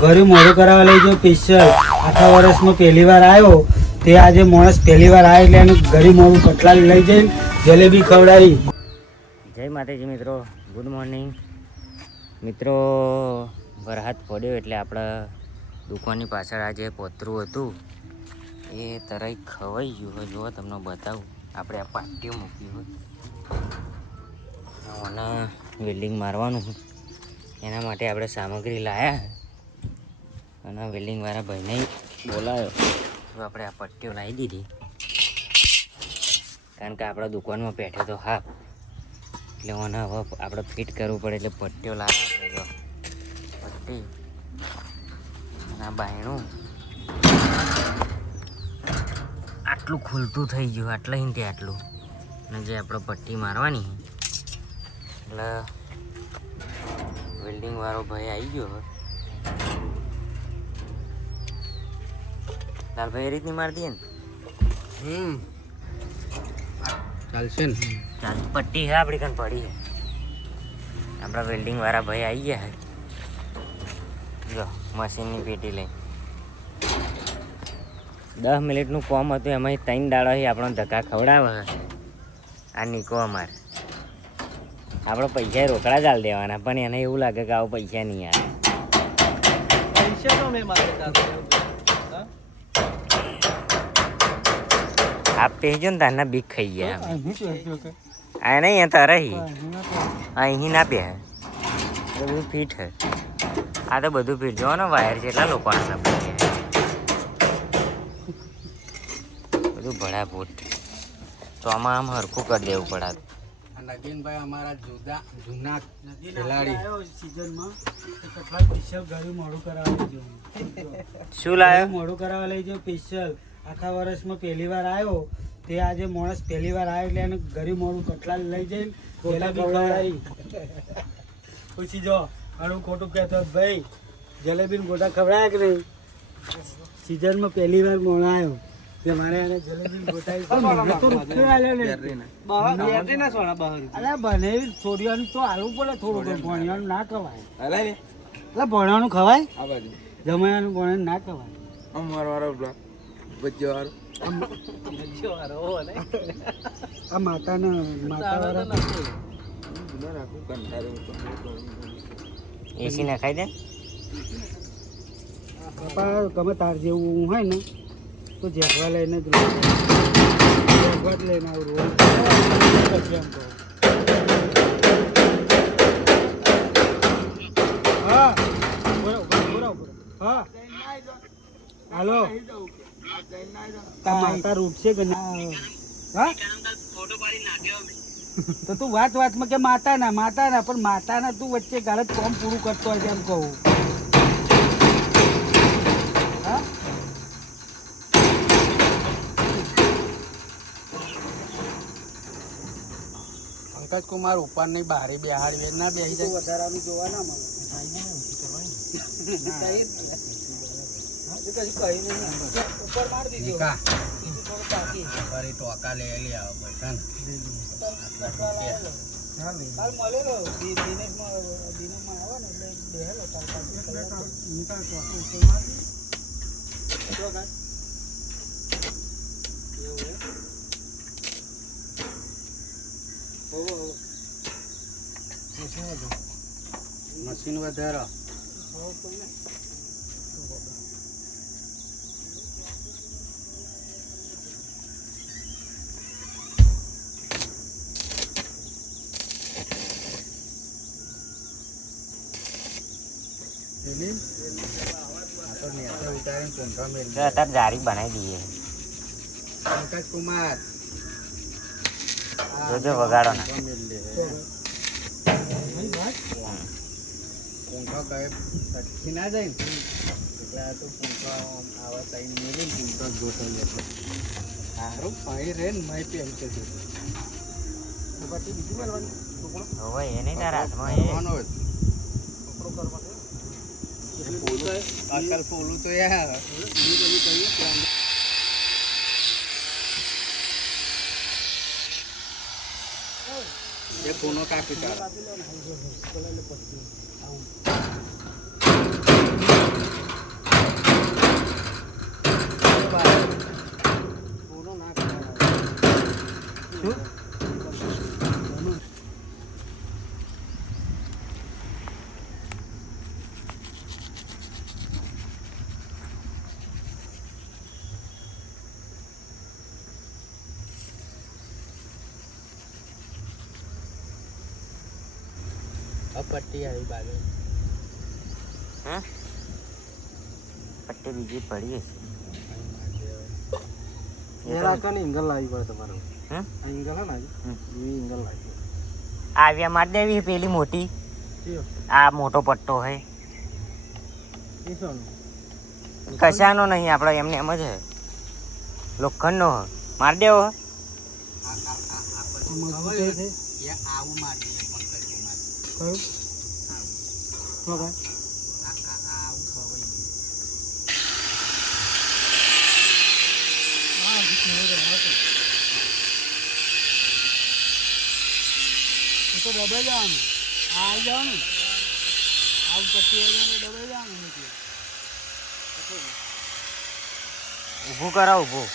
ઘરે મોડું કરાવવા લઈ જાઉં સ્પેશિયલ. આખા વર્ષમાં પહેલી વાર આવ્યો તે આજે માણસ પહેલી વાર આવે એટલે એનું ઘરે મોડું કટલાલી લઈ જઈને જલેબી ખવડાવી. જય માતાજી મિત્રો, ગુડ મોર્નિંગ મિત્રો. વરસાદ પડ્યો એટલે આપણા દુકાનની પાછળ આજે પોતરું હતું એ તરાઈ ખવાઈ ગયું હોય. જો તમને બતાવું, આપણે આ પાટીઓ મૂકી હોય અને વેલ્ડિંગ મારવાનું એના માટે આપણે સામગ્રી લાવ્યા અને વેલ્ડિંગવાળા ભાઈને બોલાવ્યો તો આપણે આ પટ્ટીઓ લાવી દીધી, કારણ કે આપણા દુકાનમાં પેઠે તો હા એટલે મને હવે આપણે ફિટ કરવું પડે એટલે પટ્ટીઓ લાવ્યા. જો પટ્ટી અને આ બાયણું આટલું ખુલતું થઈ ગયું, આટલા હિંતે આટલું, અને જે આપણે પટ્ટી મારવાની એટલે વેલ્ડિંગવાળો ભાઈ આવી ગયો. લાલભાઈ એ રીતની મારી દઈએ ને ચાલશે ને? ચાલ, પટ્ટી છે આપણી કાન પડી છે. આપણા વેલ્ડિંગવાળા ભાઈ આવી ગયા છે. જો મશીનની પેટી લઈ 10 મિનિટનું કોમ હતું, એમાં 3 દાડાથી આપણો ધક્કા ખવડાવે. આ નીકો અમારે આપણે પૈસા રોકડા ચાલ દેવાના, પણ એને એવું લાગે કે આવો પૈસા નહીં આવે. આપ પહેજો ને તારના બીક ખાઈ ગયા આ નહીં હતા રહી અહીં ના પહે બધું ફીટ હે. આ તો બધું ફીટ જો ને, વાયર જેટલા લોકોના બધું ભડા ભૂટ ચોમાં આમ હરખું કરી દેવું પડે. નગીનભાઈ અમારા જૂના ખેલાડી સીઝનમાં કટલા સ્પેશિયલ ઘરે મોડું કરાવવા લઈ જવું. શું લાવ્યો? મોડું કરાવવા લઈ જાઉં સ્પેશિયલ. આખા વર્ષમાં પહેલી વાર આવ્યો તે આજે માણસ પહેલી વાર આવ્યો એટલે એને ઘરે મોડું કટલા લઈ જઈને જલેબી ખવડાવી. પૂછી જો આનું ખોટું કહેતો ભાઈ, જલેબી ગોટા ખવડાયા કે નહીં? સીઝનમાં પહેલી વાર મોડા આવ્યો તે મારે એને જલેબી ગોટાવી બને છોડીઓનું તો હાલવું પડે થોડું, ભણવાનું ના ખવાય. એટલે ભણવાનું ખવાય, જમાવાનું ભણવાનું ના ખવાય. આ માતા એસી નાખાઈ દે. બાપા ગમે તાર જેવું હોય ને તો જેગવા લઈને જ જેગવા જ લઈને આવું રોજ પછી એમ કહું. હા બરાબર. હા હાલો, માતા રૂપ છે કે ના? હા તો તું વાતમાં કે માતા ના પણ માતાના તું વચ્ચે ગાળત કોમ પૂરું કરતો હોય એમ કહું. હા પંકજ કુમાર ઉપરની બારી બેહાડી ના બેસી જાય, વધારાનું જોવા ના મળે. ઉપર મારી દીધી ટોકા લઈ આવો કાલ મળેલો દિનેશમાં આવે ને એટલે બેહેલો મશીન વધારો અત્યારે જારી બનાવી દઈએ. પંકજ કુમાર જોજો વગાડો ના. પૂંખો કહે પછી ના જાય ને એટલે આ તો પૂંખો આવા ટાઈમ મેળે ને પૂંખો જોતો લેતો સારું ભાઈ રે ને માહિતી એમ કે છે પછી બીજું કરવાનું હવે એ નહીં તારા હાથમાં એ કપડો કરવાનો અસલ ફોલું તો યાર ये फोनो काफी चाल પટ્ટી આવી બાજુ હા પટ્ટી બીજી પડી એંગલ લાવી પડે તમારે હે એંગલ હે ને એંગલ લાવી આવ્યા માર દેવી પેલી મોટી આ મોટો પટ્ટો હે કશાનો નહીં આપણે એમને એમ જ હે લોખંડનો હ માર દેવો હ આવું મારી કયું તો દબાઈ જવાનું આ આવી જવાનું આવું પછી દબાઈ જવાનું ઊભું કરાવ ઊભું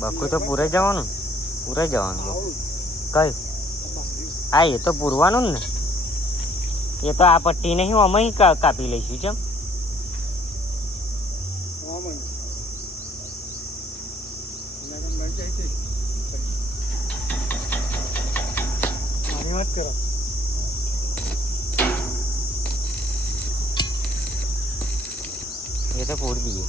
બકુ તો પૂરે જવાનું કયું હા એ તો પૂરવાનું ને એ તો આ પટ્ટી નહીં અમે કાપી લઈશું ચમ વાત કરો એ તો પૂર દઈએ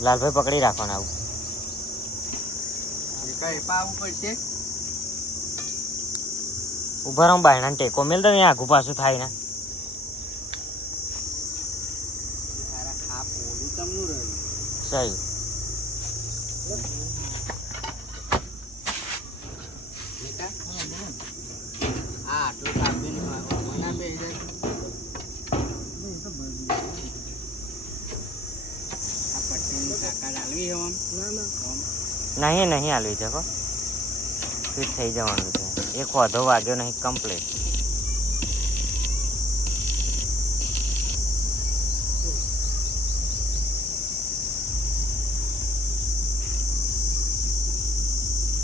લાલભાઈ પકડી રાખવાનું આવું ઉભા રહો બાયણાને ટેકો મેલ તો અહીંયા આઘું પાછું થાય ને સહી નહીં હાલવી શકો ફિટ થઈ જવાનું છે એક વધો વાગ્યો નહીં કમ્પ્લીટ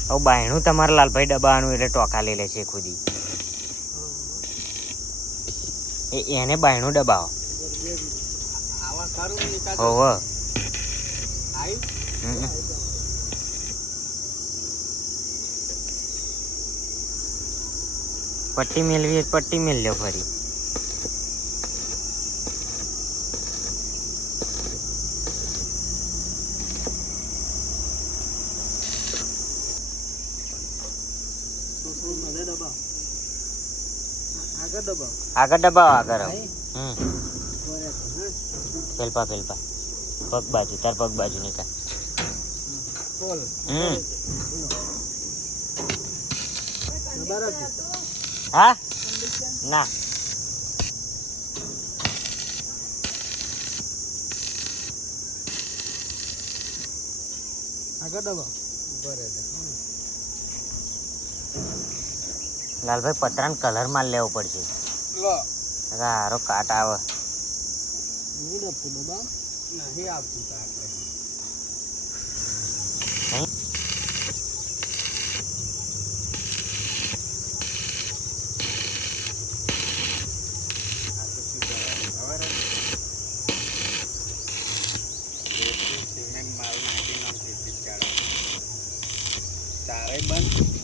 હવે બાયણું તમારે લાલભાઈ દબાવવાનું એટલે ટોકા લઈ લે છે ખુદી એને બાયણું દબાવો હોવ પટ્ટી મેળવી પટ્ટી મેળ લો ફરી આગળ દબાવો આગળ આવો પેલપા પગ બાજુ તાર પગ બાજુ નીકળ હા ના આગળ દબાવ લાલભાઈ પતરાને કલર માં લેવો પડશે હારો કાટ આવે નહીં આવતું બંધ